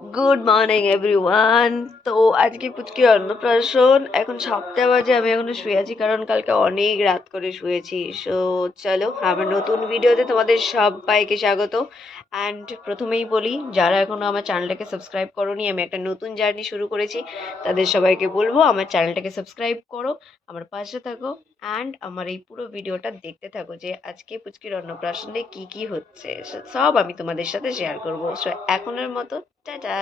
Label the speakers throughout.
Speaker 1: Good morning everyone তো আজকে পুচকির অন্নপ্রাশন। এখন সাতটা বাজে, আমি এখনও শুয়ে আছি, কারণ কালকে অনেক রাত করে শুয়েছি। সো চলো, আমার নতুন ভিডিওতে তোমাদের সবাইকে স্বাগত। অ্যান্ড প্রথমেই বলি, যারা এখনও আমার চ্যানেলটাকে সাবস্ক্রাইব করোনি, আমি একটা নতুন জার্নি শুরু করেছি। তাদের সবাইকে বলব, আমার চ্যানেলটাকে সাবস্ক্রাইব করো, আমার পাশে থাকো। অ্যান্ড আমার এই পুরো ভিডিওটা দেখতে থাকো যে, আজকে পুচকির অন্নপ্রাশনে কি কি হচ্ছে। সব আমি তোমাদের সাথে শেয়ার করব। সো এখনের মতো টাটা।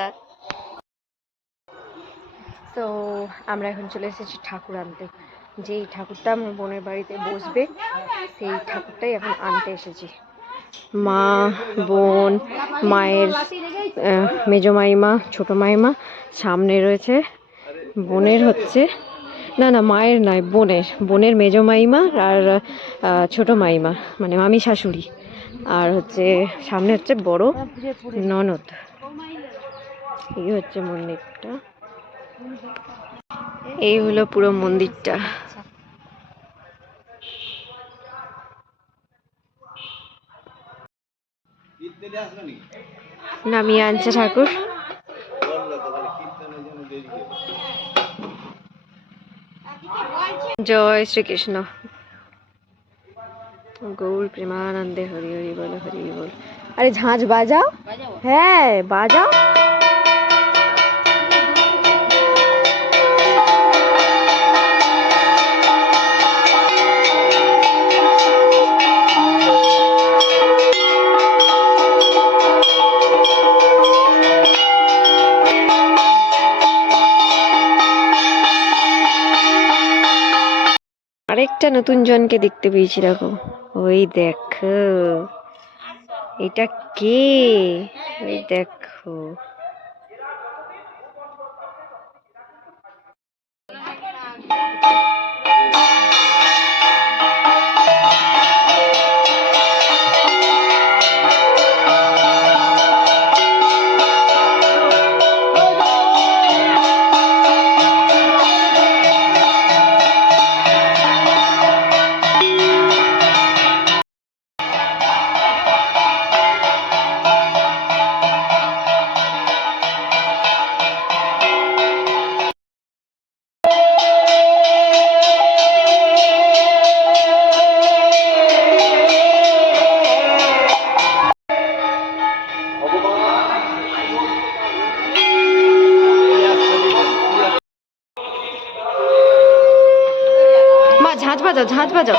Speaker 1: তো আমরা এখন চলে এসেছি ঠাকুর আনতে। যেই ঠাকুরটা আমার বোনের বাড়িতে বসবে, সেই ঠাকুরটাই এখন আনতে এসেছি। মা, বোন, মায়ের মেজো মাইমা, ছোটো মাইমা সামনে রয়েছে। বোনের হচ্ছে, না না, মায়ের নয়, বোনের। বোনের মেজো মাইমা আর ছোটো মাইমা মানে মামি শাশুড়ি। আর হচ্ছে, সামনে হচ্ছে বড় ননদ। এই হচ্ছে মন্দিরটা। এই হলো পুরো মন্দিরটা। নামিয়ে আনছে ঠাকুর। জয় শ্রীকৃষ্ণ। গৌর প্রেমানন্দে হরি হরি বল হরি বল। আরে ঝাঁঝ বাজাও? হ্যাঁ বাজাও। আরেকটা নতুন জনকে দেখতে পেয়েছি দেখো। ওই দেখো। এটা কে? ওই দেখো। ঝাঁঝ বাজাও ঝাঁজ বাজাও।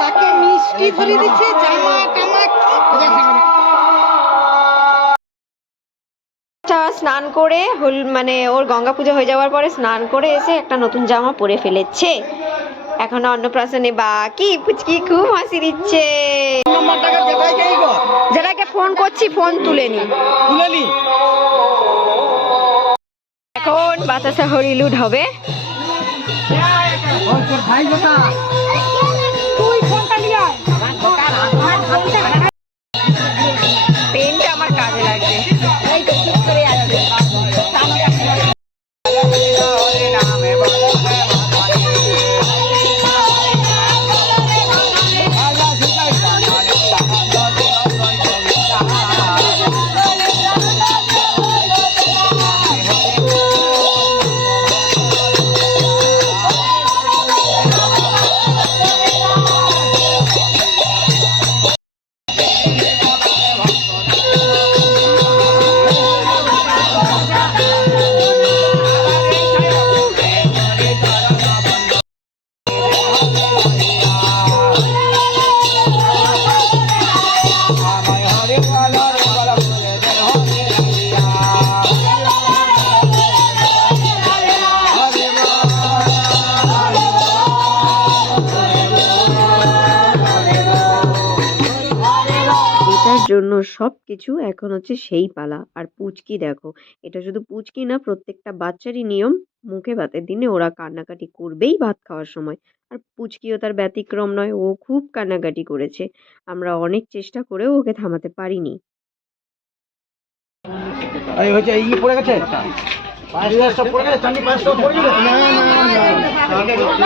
Speaker 2: তাকে মিষ্টি ধরে দিচ্ছে জামা টামা
Speaker 1: স্নান করে হল মানে ওর গঙ্গা পুজো হয়ে যাওয়ার পরে স্নান করে এসে একটা নতুন জামা পরে ফেলেছে। এখনও অন্নপ্রাশনে বাকি পুচকি খুব হাসি দিচ্ছে।
Speaker 2: নাম্বারটাকে দেবাই যাই গো
Speaker 1: যারাকে ফোন করছি ফোন তুলে নি।
Speaker 2: তুলে নি?
Speaker 1: এখন বাতাসা হরিলুট হবে। পেনটা আমার কাজে লাগবে।
Speaker 2: জন্য সব কিছু এখন হচ্ছে সেই পালা। আর পুচকি দেখো, এটা শুধু পুচকি না, প্রত্যেকটা বাচ্চারই নিয়ম, মুখে ভাতের দিনে ওরা কান্নাকাটি করবেই ভাত খাওয়ার সময়। আর পুচকিও তার ব্যতিক্রম নয়, ও খুব কান্নাকাটি করেছে। আমরা অনেক চেষ্টা করেও ওকে থামাতে পারিনি।
Speaker 3: পড়ে গেছে? সব পড়ে গেছে? না না।
Speaker 4: একটা